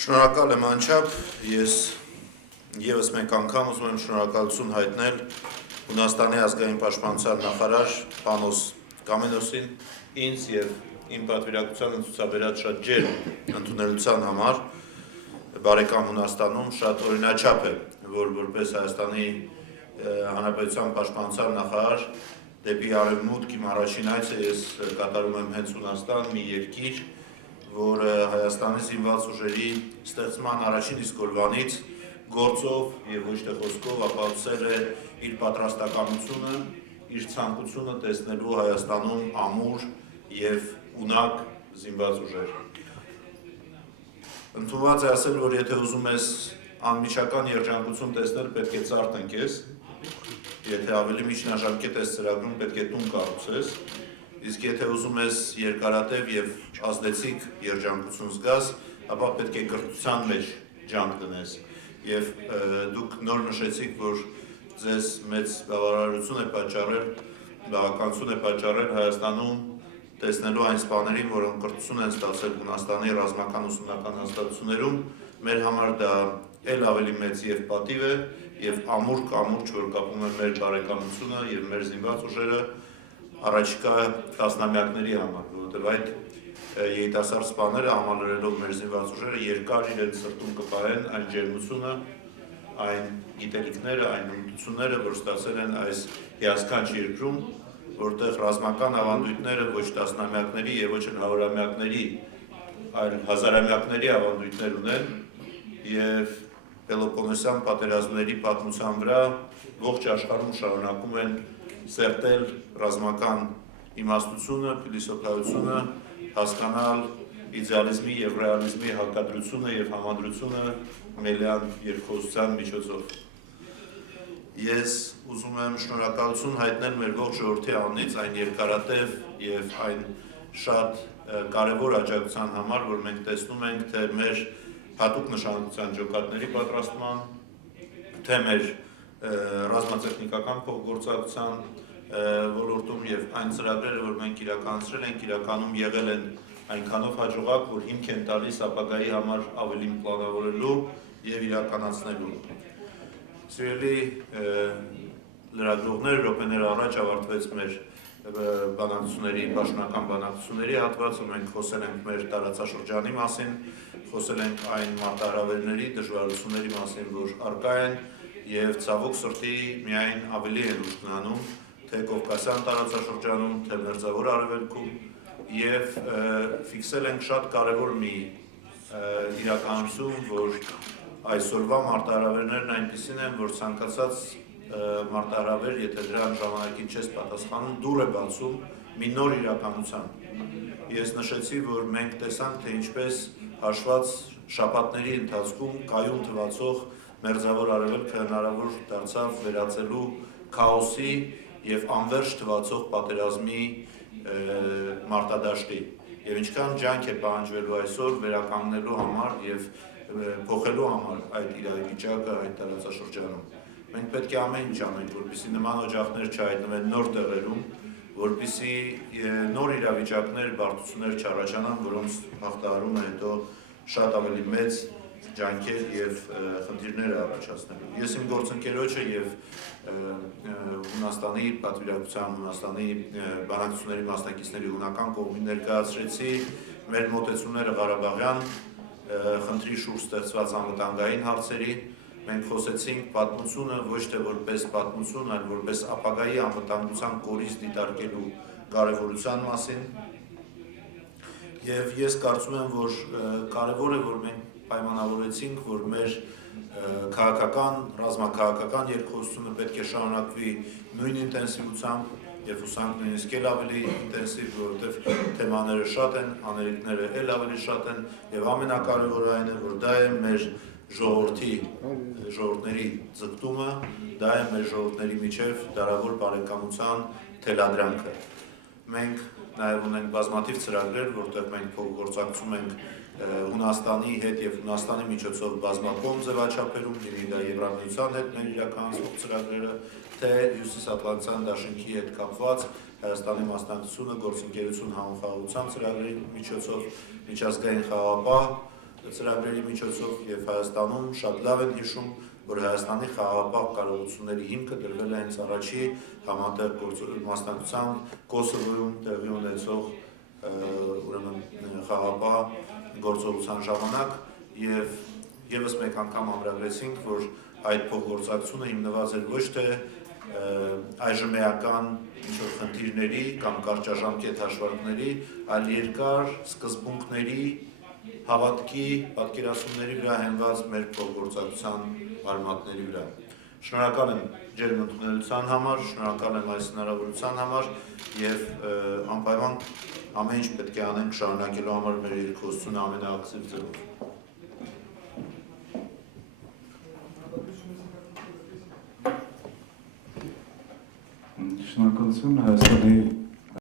Շնորհակալ եմ անչափ, ես եւս մեկ անգամ ուզում եմ շնորհակալություն հայտնել Հունաստանի ազգային պաշտպանության նախարար Պանոս Կամենոսին, ինձ եւ իմ պատվիրակությանը ցուցաբերած շատ ջերմ ընդունելության համար։ Բարեկամ Հունաստանում շատ օրինաչափ է, որ որպես Հայաստանի Հանրապետության պաշտպանության նախարար դեպի արևմուտք իմ առաջին այցը ես կատարում եմ հենց Հունաստան, մի երկիր, որ Հայաստանի զինված ուժերի ստեղծման առաջին իսկ օրվանից գործով եւ ոչ թե խոսքով ապացուցել է իր պատրաստակամությունը, իր ցանկությունը տեսնելու Հայաստանում ամուր եւ ունակ զինված ուժեր։ Ընդունված է ասել, որ եթե ուզում ես անմիջական երջանկություն տեսնել, պետք է ծառ տնկես, եթե ավելի միջնաժամկետ ես ծրագրում, պետք է տուն կառուցես, իսկ եթե ուզում ես երկարատև եւ ազդեցիկ երջանկություն զգաս, ապա պետք է կրթության մեջ ջանք դնես։ Եվ դուք նոր նշեցիք, որ ձեզ մեծ բավարարություն է պատճառել, բավականություն է պատճառել Հայաստանում տեսնելու այն սպաներին, որոնք կրթություն են ստացել Հունաստանի ռազմական ուսումնական հաստատություններում, մեր համար դա էլ ավելի մեծ եւ պատիվ է եւ ամուր կամուրջ, որ կապում է մեր բարեկամությունը եւ մեր զինված ուժերը առաջիկա տասնամյակների համար, որովհետև այդ երիտասարդ սպաները համալրելով մեր զինված ուժերը երկար իրենց սրտում կպահեն այն ջերմությունը, այն գիտելիքները, այն հմտությունները, որ ստացել են այս հիասքանչ երկրում, որտեղ ռազմական ավանդույթները ոչ տասնամյակների եւ ոչ հարյուրամյակների, այլ հազարամյակների ավանդույթներ ունեն եւ Պելոպոնեսյան պատերազմների պատմության վրա ողջ աշխարհում շարունակում են սերտել ռազմական իմաստությունը, փիլիսոփայությունը, հասկանալ իդեալիզմի եւ ռեալիզմի հակադրությունը եւ համադրությունը մելյան երկխոսության միջոցով։ Ես ուզում եմ շնորհակալություն հայտնել մեր ողջ ժողովրդի անունից այն երկարատև եւ այն շատ կարեւոր աջակցության համար, որ մենք տեսնում ենք, թե մեր հատուկ նշանակության ջոկատների պատրաստման, թե մեր ռազմատեխնիկական փոխգործակցության ոլորտում եւ այն ծրագրերը, որ մենք իրականացրել ենք, իրականում եղել են այնքանով հաջողակ, որ հիմք են տալիս ապագայի համար ավելին պլանավորելու եւ իրականացնելու։ Սիրելի լրագրողներ, րոպեներ առաջ ավարտվեց մեր բանակցությունների, պաշտոնական բանակցությունների հատվածը, մենք խոսել ենք մեր տարածաշրջանի մասին, խոսել ենք այն մարտահրավերների, դժվարությունների մասին, որ առկա են եւ ցավոք սրտի միայն ավելի են ուժ գնանում, թե Կովկասյան տարածաշրջանում, թե Մերձավոր Արևելքում եւ ֆիքսել ենք շատ կարեւոր մի իրականություն, որ այսօրվա մարտահրավերներն այնպիսին են, որ ցանկացած մարտահրավեր, եթե դրան ժամանակին չես պատասխանում, դուր է բացում մի նոր իրականության։ Ես նշեցի, որ մենք տեսանք, թե ինչպես հաշված շաբաթների ընթացքում կայուն թվացող Մերձավոր Արևելքը հնարավոր դարձավ վերածելու քաոսի եւ անվերջ թվացող պատերազմի մարտադաշտի։ Եվ ինչքան ջանք է պահանջվելու այսօր վերականգնելու համար եւ փոխելու համար այդ իրավիճակը այդ տարածաշրջանում։ Մենք պետք է ամեն ինչ անենք, որպեսզի նման օջախներ չհայտնվեն նոր տեղերում, որպեսզի նոր իրավիճակներ, բարդություններ չառաջանան, որոնց հաղթահարումը հետո շատ ավելի մեծ ջանքեր եւ խնդիրներ առաջացնելու։ Ես իմ գործընկերոջը եւ Հունաստանի պատվիրակության, Հունաստանի բանակցությունների մասնակիցների հունական կողմին ներկայացրեցի մեր մոտեցումները Ղարաբաղյան խնդրի շուրջ ստեղծված անվտանգային հարցերի։ Մենք խոսեցինք պատմությունը ոչ թե որպես պատմություն, այլ որպես ապագայի անվտանգության կորիզ դիտարկելու կարևորության մասին։ Եվ ես կարծում եմ, որ կարևոր է, որ մենք պայմանավորեցինք, որ մեր քաղաքական, ռազմաքաղաքական երկխոսությունը պետք է շարունակվի նույն ինտենսիվությամբ եւ հուսանք նույնիսկ էլ ավելի ինտենսիվ, որովհետեւ թեմաները շատ են, անելիքները էլ ավելի շատ են եւ ամենակարևորը այն է, որ դա է մեր ժողովրդների ձգտումը, դա է մեր ժողովրդների միջև դարավոր բարեկամության թելադրանքը։ Մենք նաեւ ունենք բազմաթիվ ծրագրեր, որտեղ մենք փոխգործակցում ենք Հունաստանի հետ եւ Հունաստանի միջոցով բազմակողմ ձևաչափերում, լինի դա Եվրամիության հետ մեր իրականացնող ծրագրերը, թե Հյուսիսատլանտյան դաշինքի հետ կապված Հայաստանի մասնակցությունը գործընկերություն համախաղության ծրագրերի միջոցով միջազգային խաղաղապահ ծրագրերի միջոցով եւ Հայաստանում շատ լավ են հիշում, որ Հայաստանի խաղաղապահ կարողությունների հիմքը դրվել է հենց առաջի համատեղ մասնակցությամբ Կոսովոյում տեղի ունեցող խաղաղապահ գործողության ժամանակ եւ եւս մեկ անգամ ամրագրեցինք, որ այդ փոխգործակցությունը հիմնված էր ոչ թե այժմեական ինչ-որ խնդիրների կամ կարճաժամկետ հաշվարկների, այլ երկար սկզբունքների, հավատքի, պատկերացումների վրա հենված մեր փոխգործակցության արմատների վրա։ Շնորհակալ եմ ջերմ ընդունելության համար, շնորհակալ եմ այս հնարավորության համար եւ անպայման ամեն ինչ պետք է անենք շարունակելու համար մեր երկխոսությունը ամենաակտիվ ձևով։